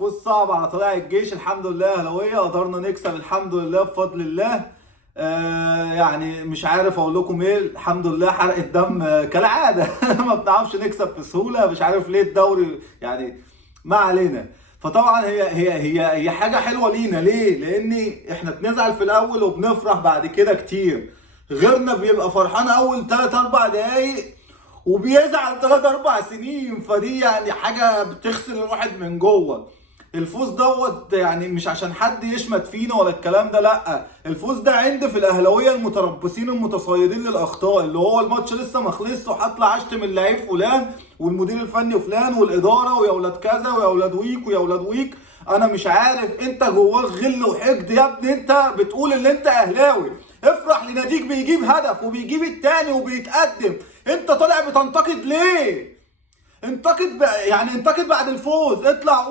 فوز صعب على طلائع الجيش. الحمد لله اهلاويه قدرنا نكسب الحمد لله بفضل الله. يعني مش عارف اقول لكم ايه. الحمد لله حرق الدم كالعاده ما بنعرفش نكسب بسهوله، مش عارف ليه الدوري يعني. ما علينا. فطبعا هي حاجه حلوه لينا. ليه؟ لان احنا بنزعل في الاول وبنفرح بعد كده كتير. غيرنا بيبقى فرحان اول 3 4 دقايق وبيزعل 3 4 سنين. فدي يعني حاجه بتغسل الواحد من جوه. الفوز دوت يعني مش عشان حد يشمت فينا ولا الكلام ده، لا. الفوز ده عند في الاهلاويه المتربصين المتصيدين للاخطاء، اللي هو الماتش لسه ما خلصش وهطلع اشتم اللعيب فلان والمدير الفني فلان والاداره ويا اولاد كذا ويا اولاد ويك ويا اولاد ويك. انا مش عارف انت جواك غل وحقد يا ابني. انت بتقول ان انت اهلاوي، افرح لناديك بيجيب هدف وبيجيب التاني وبيتقدم. انت طالع بتنتقد ليه؟ انتقد يعني انتقد بعد الفوز. اطلع